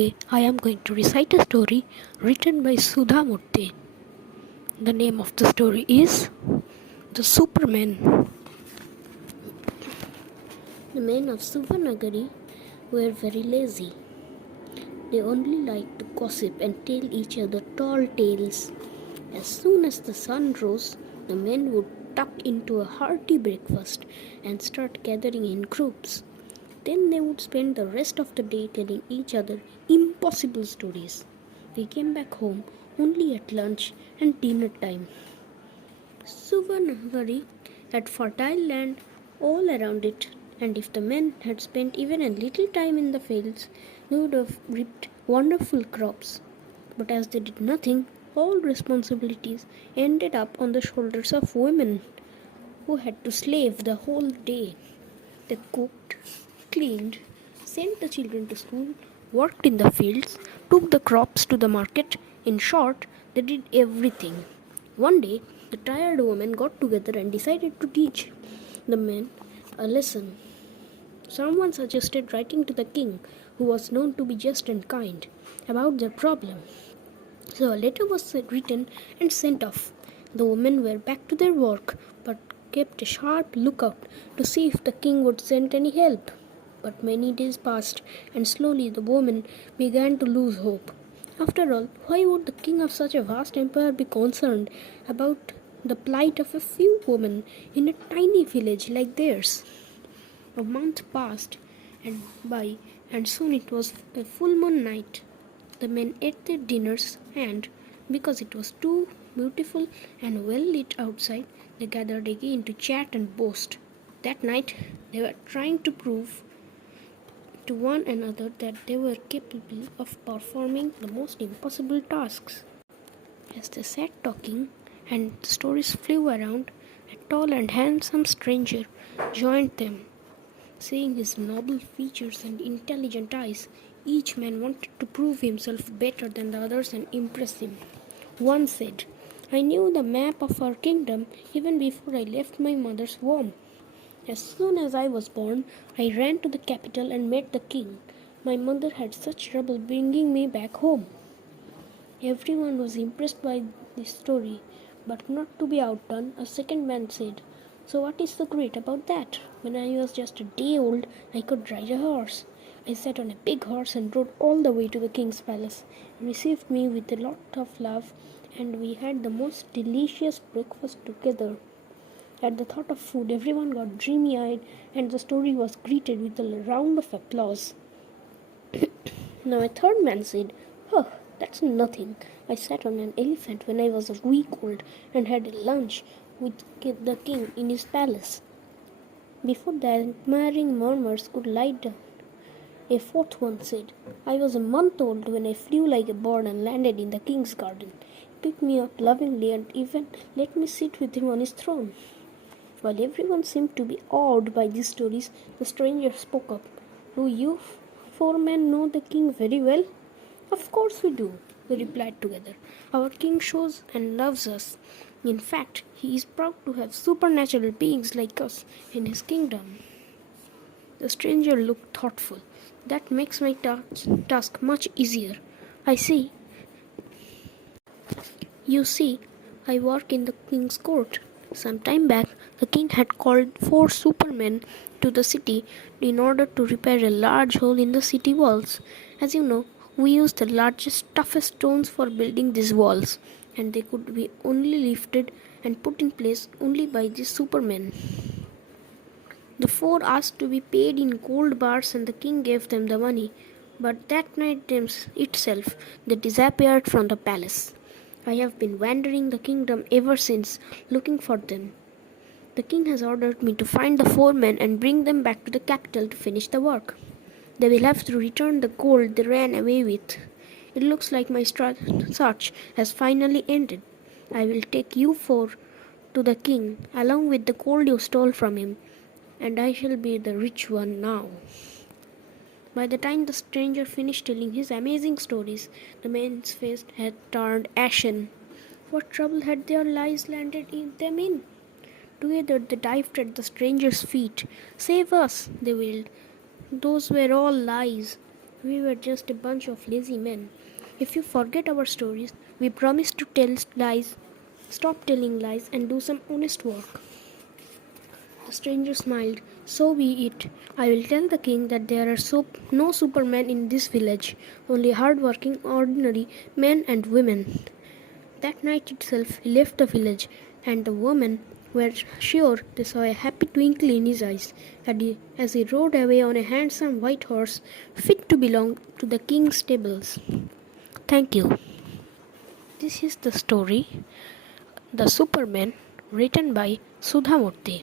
Today I am going to recite a story written by Sudha Murthy. The name of the story is The Supermen. The men of Suvarnagari were very lazy. They only liked to gossip and tell each other tall tales. As soon as the sun rose, the men would tuck into a hearty breakfast and start gathering in groups. Then they would spend the rest of the day telling each other impossible stories. They came back home only at lunch and dinner time. Suvarnagari had fertile land all around it, and if the men had spent even a little time in the fields, they would have reaped wonderful crops. But as they did nothing, all responsibilities ended up on the shoulders of women, who had to slave the whole day. They cooked, cleaned, sent the children to school, worked in the fields, took the crops to the market. In short, they did everything. One day, the tired women got together and decided to teach the men a lesson. Someone suggested writing to the king, who was known to be just and kind, about their problem. So a letter was written and sent off. The women were back to their work, but kept a sharp lookout to see if the king would send any help. But many days passed, and slowly the women began to lose hope. After all, why would the king of such a vast empire be concerned about the plight of a few women in a tiny village like theirs? A month passed and by, and soon it was a full moon night. The men ate their dinners, and because it was too beautiful and well lit outside, they gathered again to chat and boast. That night, they were trying to prove to one another that they were capable of performing the most impossible tasks. As they sat talking and the stories flew around, a tall and handsome stranger joined them. Seeing his noble features and intelligent eyes, each man wanted to prove himself better than the others and impress him. One said, "I knew the map of our kingdom even before I left my mother's womb. As soon as I was born, I ran to the capital and met the king. My mother had such trouble bringing me back home." Everyone was impressed by this story, but not to be outdone, a second man said, "So what is so great about that? When I was just a day old, I could ride a horse. I sat on a big horse and rode all the way to the king's palace. He received me with a lot of love, and we had the most delicious breakfast together." At the thought of food, everyone got dreamy-eyed, and the story was greeted with a round of applause. Now a third man said, "Oh, that's nothing. I sat on an elephant when I was a week old and had lunch with the king in his palace." Before the admiring murmurs could lie down, a fourth one said, "I was a month old when I flew like a bird and landed in the king's garden. He picked me up lovingly and even let me sit with him on his throne." While everyone seemed to be awed by these stories, the stranger spoke up. "Do you four men know the king very well?" "Of course we do," we replied together. "Our king shows and loves us. In fact, he is proud to have supernatural beings like us in his kingdom." The stranger looked thoughtful. "That makes my task much easier. You see, I work in the king's court. Some time back, the king had called 4 supermen to the city in order to repair a large hole in the city walls. As you know, we use the largest, toughest stones for building these walls, and they could be only lifted and put in place only by these supermen. The 4 asked to be paid in gold bars, and the king gave them the money. But that night itself, they disappeared from the palace. I have been wandering the kingdom ever since, looking for them. The king has ordered me to find the 4 men and bring them back to the capital to finish the work. They will have to return the gold they ran away with. It looks like my search has finally ended. I will take you 4 to the king, along with the gold you stole from him, and I shall be the rich one now." By the time the stranger finished telling his amazing stories, the man's face had turned ashen. What trouble had their lies landed them in? Together they dived at the stranger's feet. "Save us," they wailed. "Those were all lies. We were just a bunch of lazy men. If you forget our stories, we promise to tell lies, stop telling lies, and do some honest work. The stranger smiled. So be it. I will tell the king that there are no supermen in this village, only hard-working, ordinary men and women. That night itself, he left the village, and the women were sure they saw a happy twinkle in his eyes as he rode away on a handsome white horse fit to belong to the king's stables. Thank you. This is the story The Superman, written by Sudha Murthy.